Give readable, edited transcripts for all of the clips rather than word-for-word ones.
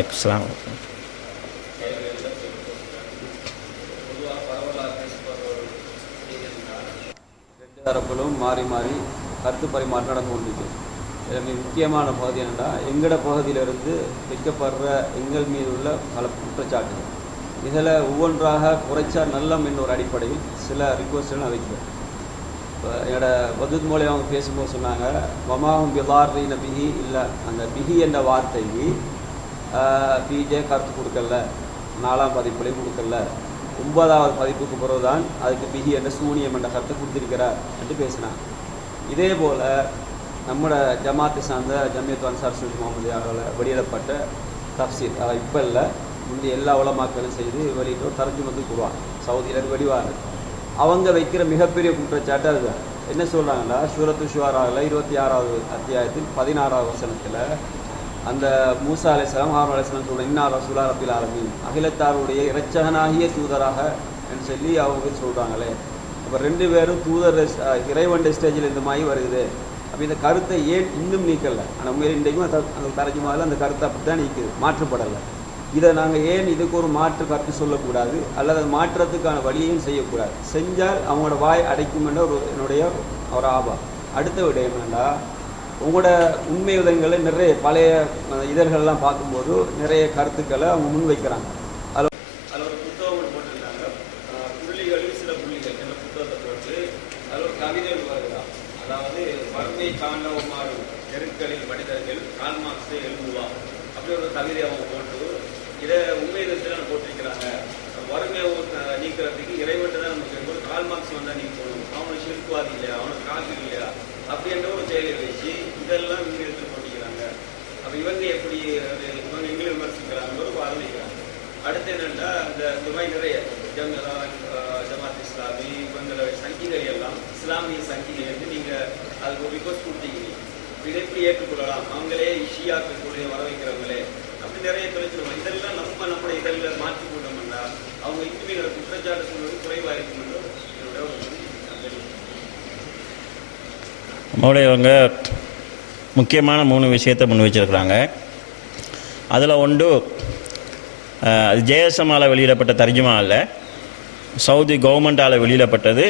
வலைக்கம். தரப்பிலும் மாறி மாறி கருத்து பரிமாற்றம் நடந்து கொண்டிருக்கு. மிக முக்கியமான பகுதி என்னென்னா, எங்களோட பகுதியிலிருந்து வைக்கப்படுற எங்கள் மீது உள்ள பல குற்றச்சாட்டுகள், இதில் ஒவ்வொன்றாக குறைச்சா நல்லம் என்ற ஒரு அடிப்படையில் சில ரிக்வஸ்ட்கள் நான் வைக்கிறேன். இப்போ என்னோட வதுத் மூலம் அவங்க பேசும்போது சொன்னாங்க, மமாவும் பிவார்ரீன பிஹி இல்லை, அந்த பிஹி என்ற வார்த்தைக்கு பிஜே கருத்து கொடுக்கல, 4ஆம் பதிப்புலையும் கொடுக்கல, 9வது பதிப்புக்கு பிறகு தான் அதுக்கு பிஹி என்ற சூனியம் என்ற கருத்தை கொடுத்திருக்கிறார் என்று பேசினார். இதே போல் நம்மளோட ஜமாத்தை சார்ந்த ஜமியத் அன்சார் சுன்னத் முஹம்மதியாவில் வெளியிடப்பட்ட தஃப்சீர், இப்போ இல்லை, முந்தைய எல்லா உலமாக்களும் செய்து வெளியிட்டோர் தர்ஜுமத்துக்கு குர்ஆன் சவுதியில் வெளிவாரு. அவங்க வைக்கிற மிகப்பெரிய குற்றச்சாட்டு அதுதான். என்ன சொல்கிறாங்கன்னா, சூரத்து ஷுஆராவில் 26வது அத்தியாயத்தில் 16வது வசனத்தில் அந்த மூசா அலைஹிஸ்ஸலாம் ஹாரூன் அலைஹிஸ்ஸலாம் சொல்கிற இன்னா ரசூலா ரப்பில் ஆலமீன், அகிலத்தாருடைய இரட்சகனாகிய தூதராக என்று சொல்லி அவங்க சொல்கிறாங்களே. அப்போ 2 பேரும் தூதர் இறைவன் ஸ்டேஜில் இந்த மாதிரி வருது. அப்போ இந்த கருத்தை ஏன் இன்னும் நீக்கலை? ஆனால் உண்மையில் இன்றைக்கும் அந்த தரஜுமாவில் அந்த கருத்தை அப்படி தான் நீக்குது, மாற்றப்படலை. இதை நாங்கள் ஏன் இதுக்கு ஒரு மாற்று கருத்து சொல்லக்கூடாது, அல்லது மாற்றத்துக்கான வழியையும் செய்யக்கூடாது? செஞ்சால் அவங்களோட வாய் அடைக்கும் என்ற என்னுடைய ஒரு ஆபம். அடுத்த விடயம் என்னென்னா, உங்களோட உண்மை விதங்களை நிறைய பழைய இதழ்கள்லாம் பார்க்கும்போது நிறைய கருத்துக்களை அவங்க முன்வைக்கிறாங்க. அதில் ஒரு புத்தகம் போட்டிருந்தாங்க, புள்ளிகளில் சில புள்ளிகள் என்ற புத்தகத்தை போட்டு அதில் ஒரு கவிதை வருகிறார். அதாவது வறுமை காண்டவமாறு தெருக்களில் மனிதர்கள் கால் மார்க்ஸை எழுதுவார் அப்படி ஒரு கவிதை அவங்க போட்டு இதை உண்மை விதத்தில் போட்டிருக்கிறாங்க. வறுமையை நீக்கிறதுக்கு இறைவன் தான் நமக்கு ஒரு கால் மார்க்ஸ் வந்தால் நீங்க சொல்லணும், அவனுக்கு சிறுக்குவாதி இல்லையா, அவனுக்கு காசு இல்லையா அப்படின்ற ஒரு செயலை வச்சு இதெல்லாம் இங்கே எடுத்து போட்டிக்கிறாங்க. அப்போ இவங்க எப்படி இவங்க எங்களை விமர்சிக்கிறாங்க ஒரு ஆரம்பிக்கிறாங்க. அடுத்து என்னென்னா, இந்த மாதிரி நிறைய ஜமாத் இஸ்லாமி இவங்களோட சங்கிகள் எல்லாம் இஸ்லாமிய சங்கிகை வந்து நீங்கள் அதுக்கு ஒரு ரிக்வஸ்ட் கொடுத்தீங்க, இதை எப்படி ஏற்றுக்கொள்ளலாம், அவங்களே ஷியாக்களுடைய வர வைக்கிறவங்களே அப்படி நிறைய தொழிற்சிருவோம். இதெல்லாம் நம்முடைய இதழில் மாற்றி கொண்டோம்னா அவங்க இன்னுமே குற்றச்சாட்டு சொல்வது குறைவாக இருக்கும் என்று என்னோட நம்மளுடைய இவங்க முக்கியமான 3 விஷயத்தை முன் வச்சிருக்கிறாங்க. அதில் ஒன்று ஜேஎஸ்எம்மால் வெளியிடப்பட்ட தர்ஜுமாவில் சவுதி கவர்மெண்ட்டால் வெளியிடப்பட்டது.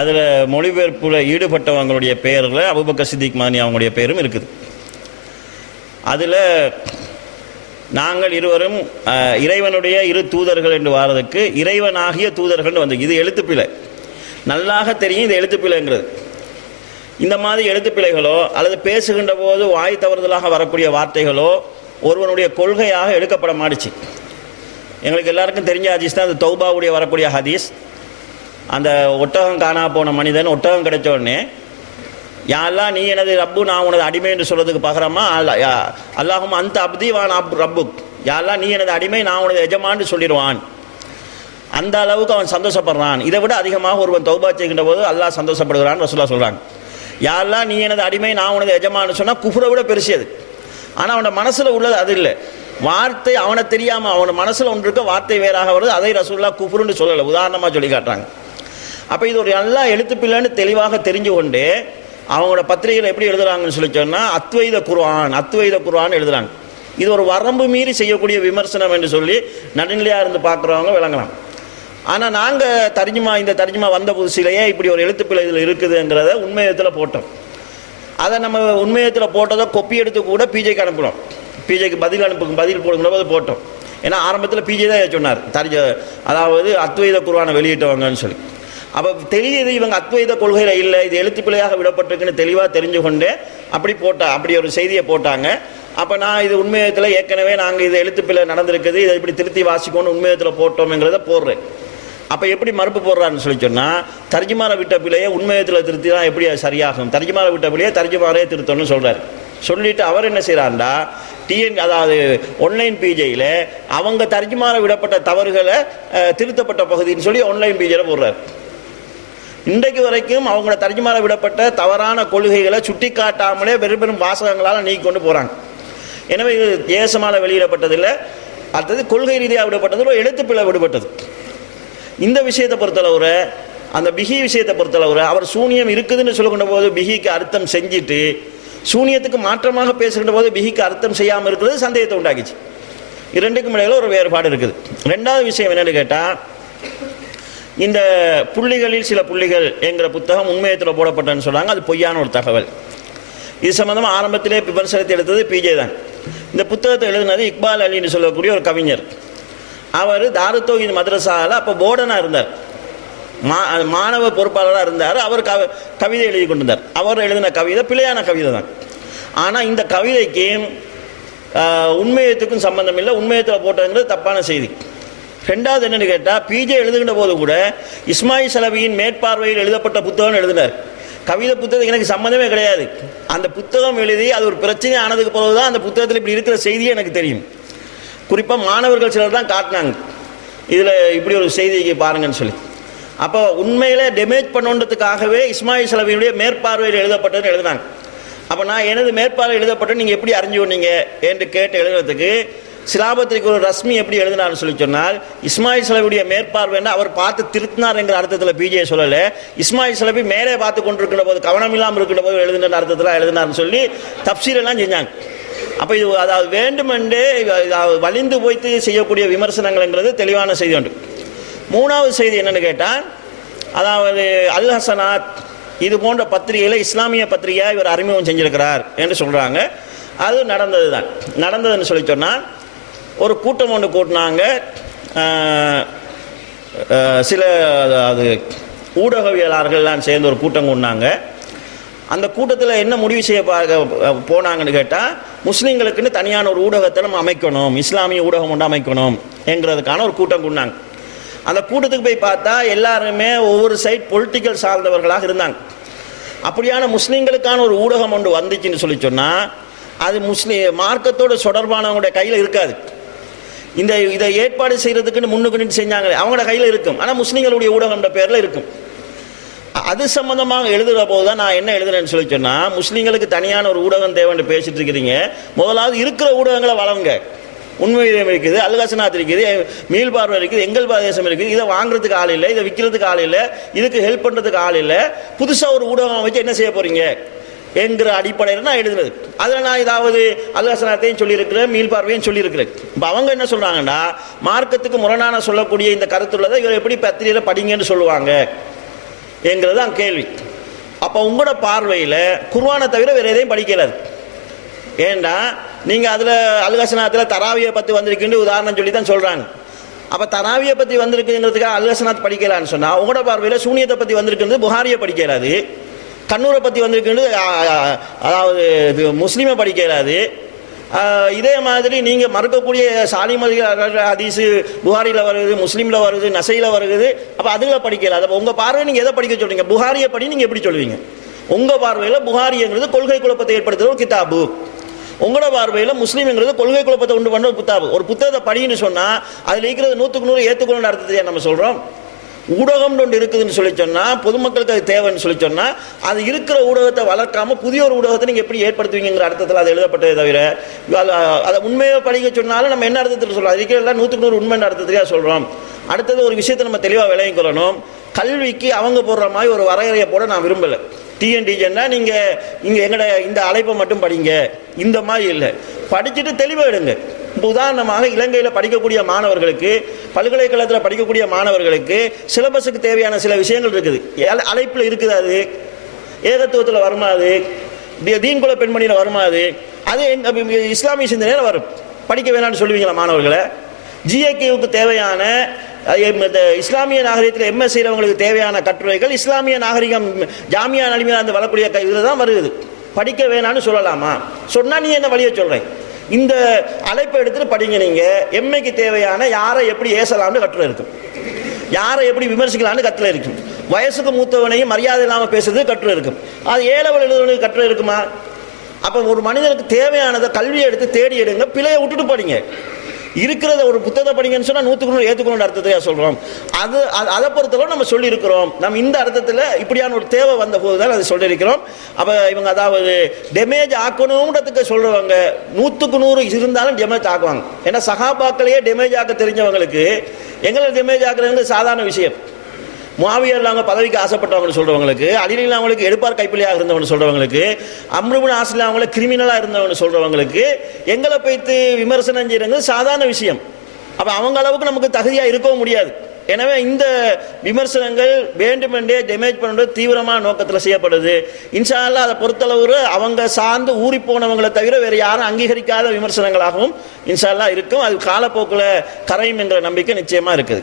அதில் மொழிபெயர்ப்பில் ஈடுபட்டவங்களுடைய பெயரில் அபூபக்கர் சித்திக் மதனி அவங்களுடைய பேரும் இருக்குது. அதில் நாங்கள் இருவரும் இறைவனுடைய 2 தூதர்கள் என்று வாரதுக்கு இறைவனாகிய தூதர்கள் வந்து, இது எழுத்துப்பிழை, நல்லாக தெரியும் இது எழுத்துப்பிழைங்கிறது. இந்த மாதிரி எழுத்துப்பிழைகளோ அல்லது பேசுகின்ற போது வாய் தவறுதலாக வரக்கூடிய வார்த்தைகளோ ஒருவனுடைய கொள்கையாக எடுக்கப்பட மாட்டுச்சு. எங்களுக்கு எல்லாருக்கும் தெரிஞ்ச ஹதீஸ் தான் அந்த தௌபாவுடைய வரக்கூடிய ஹதீஸ். அந்த ஒட்டகம் காணா போன மனிதன் ஒட்டகம் கிடைச்ச உடனே, யாரெல்லாம் நீ எனது ரப்பு நான் உனது அடிமை என்று சொல்கிறதுக்கு பகரமா அல்லாஹும் அந்த அப்தி வான் ரப்புக், யாரெல்லாம் நீ எனது அடிமை நான் உனது எஜமான்னு சொல்லிடுவான். அந்த அளவுக்கு அவன் சந்தோஷப்படுறான். இதை விட அதிகமாக ஒருவன் தௌபா செய்கின்ற போது அல்லாஹ் சந்தோஷப்படுகிறான் ரசூலுல்லாஹ் சொல்கிறாங்க. யாரெல்லாம் நீ எனது அடிமை நான் உனது எஜமான்னு சொன்னால் குஃப்ரை விட பெருசியது. ஆனால் அவனோட மனசில் உள்ளது அது இல்லை. வார்த்தை அவனை தெரியாமல் அவனோட மனசில் ஒன்று இருக்க வார்த்தை வேறாக வருது. அதை ரசூலுல்லாஹ் குஃப்ருன்னு சொல்லலை, உதாரணமாக சொல்லி காட்டுறாங்க. அப்போ இது ஒரு நல்லா எழுத்துப்பில்லைன்னு தெளிவாக தெரிஞ்சு கொண்டு அவங்களோட பத்திரிகையில் எப்படி எழுதுறாங்கன்னு சொல்லி சொன்னால் அத்வைத குர்ஆன் எழுதுறாங்க. இது ஒரு வரம்பு மீறி செய்யக்கூடிய விமர்சனம் என்று சொல்லி நடுநிலையாக இருந்து பார்க்குறவங்க விளங்கலாம். ஆனால் நாங்கள் இந்த தர்ஜுமா வந்த புதுசிலேயே இப்படி ஒரு எழுத்துப்பிழை இதில் இருக்குதுங்கிறத உண்மையத்தில் போட்டோம். அதை நம்ம உண்மையத்தில் போட்டதை கொப்பி எடுத்து கூட பிஜேக்கு அனுப்புகிறோம். பிஜேக்கு பதில் போடுங்கிற போது போட்டோம். ஏன்னா ஆரம்பத்தில் பிஜே தான் சொன்னார் அதாவது அத்வைத குர்ஆனை வெளியிட்டவங்கன்னு சொல்லி. அப்போ தெரியுது இவங்க அத்வைத கொள்கையில் இல்லை, இது எழுத்துப்பிழையாக விடப்பட்டிருக்குன்னு தெளிவாக தெரிஞ்சு கொண்டு அப்படி ஒரு செய்தியை போட்டாங்க. அப்போ நான் இது உண்மையத்தில் ஏற்கனவே நாங்கள் இது எழுத்துப்பிழை நடந்திருக்குது, இதை இப்படி திருத்தி வாசிக்கணும்னு உண்மையத்தில் போட்டோம்ங்கிறத போடுறேன். அப்போ எப்படி மறுப்பு போடுறான்னு சொல்லி சொன்னால், தர்ஜுமாரை விட்ட பிள்ளையை உண்மையத்தில் திருத்தி தான் எப்படி சரியாகும், தர்ஜுமாரை விட்ட பிள்ளையை தர்ஜுமாரே திருத்தணும்னு சொல்கிறார். சொல்லிவிட்டு அவர் என்ன செய்கிறாண்டா, அதாவது ஆன்லைன் பிஜேயில் அவங்க தர்ஜுமாரை விடப்பட்ட தவறுகளை திருத்தப்பட்ட பகுதின்னு சொல்லி ஆன்லைன் பிஜேயில் போடுறார். இன்றைக்கு வரைக்கும் அவங்கள தர்ஜுமாரை விடப்பட்ட தவறான கொள்கைகளை சுட்டி காட்டாமலே வெறும் வாசகங்களால் நீக்கி கொண்டு போகிறாங்க. எனவே இது தேசமால் வெளியிடப்பட்டதில்லை, அடுத்தது கொள்கை ரீதியாக விடப்பட்டது, ஒரு எழுத்துப்பிழை விடுபட்டது. இந்த விஷயத்தை பொறுத்தளவுரை, அந்த பிஹி விஷயத்தை பொறுத்தளவுரை, அவர் சூனியம் இருக்குதுன்னு சொல்லுகின்ற போது பிஹிக்கு அர்த்தம் செஞ்சுட்டு சூனியத்துக்கு மாற்றமாக பேசுகின்ற போது பிஹிக்கு அர்த்தம் செய்யாமல் இருக்கிறது சந்தேகத்தை உண்டாக்கிச்சு. இரண்டுக்கும் இடையில ஒரு வேறுபாடு இருக்குது. ரெண்டாவது விஷயம் என்னென்னு கேட்டால், இந்த புள்ளிகளில் சில புள்ளிகள் என்கிற புத்தகம் உண்மையத்தில் போடப்பட்டன்னு சொல்கிறாங்க. அது பொய்யான ஒரு தகவல். இது சம்மந்தமாக ஆரம்பத்திலே விமர்சனத்தை எடுத்தது பிஜே தான். இந்த புத்தகத்தை எழுதினது இக்பால் அலின்னு சொல்லக்கூடிய ஒரு கவிஞர். அவர் தாருத்தௌஹீத் மதரசாவில் அப்போ போர்டனாக இருந்தார், மாணவ பொறுப்பாளராக இருந்தார். அவர் கவிதை எழுதி கொண்டிருந்தார். அவர் எழுதின கவிதை பிழையான கவிதை தான். ஆனால் இந்த கவிதைக்கு உண்மையத்துக்கும் சம்பந்தம் இல்லை, உண்மையத்தில் போட்டதுங்கிறது தப்பான செய்தி. ரெண்டாவது என்னென்னு கேட்டால், பிஜே எழுதுகின்ற போது கூட இஸ்மாயில் சலபியின் மேற்பார்வையில் எழுதப்பட்ட புத்தகம் எழுதினார். கவிதை புத்தகம் எனக்கு சம்மந்தமே கிடையாது. அந்த புத்தகம் எழுதி அது ஒரு பிரச்சனை ஆனதுக்கு பிறகு தான் அந்த புத்தகத்தில் இப்படி இருக்கிற செய்தியே எனக்கு தெரியும். குறிப்பாக மாணவர்கள் சிலர் தான் காட்டினாங்க, இதில் இப்படி ஒரு செய்திக்கு பாருங்கன்னு சொல்லி. அப்போ உண்மையிலே டேமேஜ் பண்ணுன்றதுக்காகவே இஸ்மாயில் சலபியினுடைய மேற்பார்வையில் எழுதப்பட்டதுன்னு எழுதினாங்க. அப்போ நான் எனது மேற்பார்வை எழுதப்பட்டு நீங்கள் எப்படி அறிஞ்சு கொண்டீங்க என்று கேட்டு எழுதுறதுக்கு சிலாபத்திற்கு ஒரு ரஸ்மி எப்படி எழுதினார்னு சொல்லி சொன்னால், இஸ்மாயில் சலபியுடைய மேற்பார்வைன்னு அவர் பார்த்து திருத்தினார் என்கிற அர்த்தத்தில் பிஜே சொல்லலை. இஸ்மாயில் சலபி மேலே பார்த்து கொண்டிருக்கிற போது, கவனம் இல்லாமல் இருக்கிற போது எழுதுன அர்த்தத்தில் எழுதினார்னு சொல்லி தப்சீரெல்லாம் செஞ்சாங்க. அப்போ இது அதாவது வேண்டுமென்றே வலிந்து போய்த்து செய்யக்கூடிய விமர்சனங்கள்ங்கிறது தெளிவான செய்தி உண்டு. மூணாவது செய்தி என்னென்னு கேட்டால், அதாவது அல் ஹசனாத் இது போன்ற பத்திரிகையில் இஸ்லாமிய பத்திரிகையாக இவர் அறிமுகம் செஞ்சிருக்கிறார் என்று சொல்கிறாங்க. அது நடந்தது தான். நடந்ததுன்னு சொல்லி சொன்னால், ஒரு கூட்டம் ஒன்று கூட்டினாங்க. சில அது ஊடகவியலாளர்கள்லாம் சேர்ந்து ஒரு கூட்டம் கூட்டினாங்க. அந்த கூட்டத்தில் என்ன முடிவு செய்ய போனாங்கன்னு கேட்டால், முஸ்லீம்களுக்குன்னு தனியான ஒரு ஊடகத்தை நம்ம அமைக்கணும், இஸ்லாமிய ஊடகம் ஒன்று அமைக்கணும் என்கிறதுக்கான ஒரு கூட்டம் கூட்டினாங்க. அந்த கூட்டத்துக்கு போய் பார்த்தா எல்லாருமே ஒவ்வொரு சைட் பொலிட்டிக்கல் சார்ந்தவர்களாக இருந்தாங்க. அப்படியான முஸ்லீம்களுக்கான ஒரு ஊடகம் ஒன்று வந்துச்சுன்னு சொல்லி சொன்னால், அது மார்க்கத்தோடு தொடர்பானவங்களுடைய கையில் இருக்காது. இதை ஏற்பாடு செய்கிறதுக்குன்னு முன்னுக்கு நின்று செஞ்சாங்களே அவங்களோட கையில் இருக்கும். ஆனால் முஸ்லீம்களுடைய ஊடகம்ன்ற பேரில் இருக்கும். அது சம்பந்தமாக எழுதுகிற போது தான் நான் என்ன எழுதுறேன்னு சொல்லி சொன்னால், முஸ்லீம்களுக்கு தனியான ஒரு ஊடகம் தேவைன்னு பேசிட்டு இருக்கிறீங்க. முதலாவது இருக்கிற ஊடகங்களை வளங்க. உண்மையிலும் இருக்குது, அல்ஹசனாத் இருக்குது, மீள் பார்வை இருக்குது, எங்கள் பிரதேசம் இருக்குது. இதை வாங்குறதுக்கு ஆள் இல்லை, இதை விற்கிறதுக்கு ஆள் இல்லை, இதுக்கு ஹெல்ப் பண்ணுறதுக்கு ஆள் இல்லை. புதுசாக ஒரு ஊடகம் வச்சு என்ன செய்ய போகிறீங்க என்கிற அடிப்படையில் நான் எழுதுனது. அதில் நான் ஏதாவது அல்ஹசனாத்தையும் சொல்லியிருக்கிறேன், மீள் பார்வையும் சொல்லியிருக்கிறேன். இப்போ அவங்க என்ன சொல்கிறாங்கன்னா, மார்க்கத்துக்கு முரணான சொல்லக்கூடிய இந்த கருத்துள்ளதை இவர் எப்படி பத்திரிகையில் படிங்கன்னு சொல்லுவாங்க என்கிறது தான் கேள்வி. அப்போ உங்களோட பார்வையில் குர்ஆனை தவிர வேறு எதையும் படிக்கலாது. ஏண்டா நீங்கள் அதில் அல்ஹசனாத்தில் தராவியை பற்றி வந்திருக்குன்னு உதாரணம் சொல்லி தான் சொல்கிறாங்க. அப்போ தராவியை பற்றி வந்திருக்குங்கிறதுக்காக அல்ஹசனாத் படிக்கலான்னு சொன்னால், உங்களோட பார்வையில் சூனியத்தை பற்றி வந்திருக்குன்னு புகாரியை படிக்கலாது, கண்ணூரை பற்றி வந்திருக்குன்னு அதாவது இது முஸ்லீமை படிக்கலாது. இதே மாதிரி நீங்கள் மறுக்கக்கூடிய சாலிமதி ஹதீஸு புகாரியில் வருது, முஸ்லீமில் வருது, நசையில் வருது. அப்போ அதுகளை படிக்கலாது. அப்போ உங்கள் பார்வை நீங்கள் எதை படிக்க சொல்கிறீங்க? புகாரியை படி நீங்கள் எப்படி சொல்லுவீங்க? உங்கள் பார்வையில் புகாரிங்கிறது கொள்கை குழப்பத்தை ஏற்படுத்துகிற ஒரு கிதாபு, உங்களோட பார்வையில் முஸ்லீம்ங்கிறது கொள்கை குழப்பத்தை உண்டு பண்ணுற ஒரு புத்தாபு. ஒரு புத்தகத்தை படின்னு சொன்னால் அதில் இருக்கிறது 100க்கு 100 ஏற்றுக்கொள்ள அர்த்தத்தையா நம்ம சொல்கிறோம்? ஊடகம் ஒன்று இருக்குதுன்னு சொல்லி சொன்னால், பொதுமக்களுக்கு அது தேவைன்னு சொல்லி சொன்னால், அது இருக்கிற ஊடகத்தை வளர்க்காமல் புதிய ஒரு ஊடகத்தை நீங்கள் எப்படி ஏற்படுத்துவீங்கிற அர்த்தத்தில் அது எழுதப்பட்டதை தவிர, அதை உண்மையை படிக்க சொன்னாலும் நம்ம என்ன அர்த்தத்தில் சொல்கிறோம்? அது இருக்கிறதெல்லாம் 100க்கு 100 உண்மைன்ற அர்த்தத்திலேயே சொல்கிறோம். அடுத்தது ஒரு விஷயத்தை நம்ம தெளிவாக விளங்கிக் கொள்ளணும். கல்விக்கு அவங்க போடுற மாதிரி ஒரு வரையறையை போட நான் விரும்பலை. டிஎன்டிஜன்னா நீங்கள் இங்கே எங்கட இந்த அழைப்பை மட்டும் படிங்க, இந்த மாதிரி இல்லை. படிச்சுட்டு தெளிவாக எடுங்க. இப்போ உதாரணமாக இலங்கையில் படிக்கக்கூடிய மாணவர்களுக்கு, பல்கலைக்கழகத்தில் படிக்கக்கூடிய மாணவர்களுக்கு சிலபஸுக்கு தேவையான சில விஷயங்கள் இருக்குது. அழைப்பில் இருக்குது, அது ஏகத்துவத்தில் வருமா, அது தீன்குல பெண்மணியில் வருமா, அது இஸ்லாமிய சிந்தனையில் வரும். படிக்க வேணாம்னு சொல்லுவீங்களா மாணவர்களை? ஜிஏகேவுக்கு தேவையான இஸ்லாமிய நாகரிகத்தில் எம்எஸ் செய்கிறவங்களுக்கு தேவையான கட்டுரைகள் இஸ்லாமிய நாகரிகம் ஜாமியா நலிமையாக வரக்கூடிய இதில் தான் வருது. படிக்க வேணான்னு சொல்லலாமா? சொன்னால் நீ என்ன வழியை சொல்கிறேன்? இந்த அழைப்பை எடுத்துகிட்டு படிங்க. நீங்கள் எம்ஏக்கு தேவையான யாரை எப்படி ஏசலாம்னு கட்டுரை இருக்கும், யாரை எப்படி விமர்சிக்கலாம்னு கட்டுரை இருக்கும், வயசுக்கு மூத்தவனையும் மரியாதை இல்லாமல் பேசுறது கட்டுரை இருக்கும். அது ஏலவல் எழுதுவனுக்கு கட்டுரை இருக்குமா? அப்போ ஒரு மனிதனுக்கு தேவையானதை கல்வியை எடுத்து தேடி எடுங்க, பிழையை விட்டுட்டு படிங்க. இருக்கிறத ஒரு புத்தகத்தை படிங்கன்னு சொன்னால் 100க்கு 100 ஏற்றுக்கணுன்ற அர்த்தத்தையா சொல்கிறோம்? அதை பொறுத்தளவு நம்ம சொல்லியிருக்கிறோம். நம்ம இந்த அர்த்தத்தில் இப்படியான ஒரு தேவை வந்த போது தான் அதை சொல்லியிருக்கிறோம். அப்போ இவங்க அதாவது டேமேஜ் ஆக்கணுன்றதுக்கு சொல்கிறவங்க 100க்கு 100 இருந்தாலும் டேமேஜ் ஆக்குவாங்க. ஏன்னா சகாபாக்களையே டேமேஜ் ஆக்க தெரிஞ்சவங்களுக்கு எங்களை டேமேஜ் ஆக்குறது சாதாரண விஷயம். முஆவியர் அவங்க பதவிக்கு ஆசைப்பட்டவங்கன்னு சொல்கிறவங்களுக்கு, அலிலில் அவங்களுக்கு எடுப்பார் கைப்பிள்ளையாக இருந்தவங்க சொல்கிறவங்களுக்கு, அம்ருபின் ஆசில் அவங்கள கிரிமினலாக இருந்தவங்க சொல்கிறவங்களுக்கு எங்களை போய்த்து விமர்சனம் செய்கிறது சாதாரண விஷயம். அப்போ அவங்க அளவுக்கு நமக்கு தகுதியாக இருக்கவும் முடியாது. எனவே இந்த விமர்சனங்கள் வேண்டுமென்றே டேமேஜ் பண்ணுற தீவிரமான நோக்கத்தில் செய்யப்படுது. இன்ஷா அல்லாஹ் அதை பொறுத்தளவு அவங்க சார்ந்து ஊறி போனவங்களை தவிர வேறு யாரும் அங்கீகரிக்காத விமர்சனங்களாகவும் இன்ஷா அல்லாஹ் இருக்கும். அது காலப்போக்கில் கரையும் என்ற நம்பிக்கை நிச்சயமாக இருக்குது.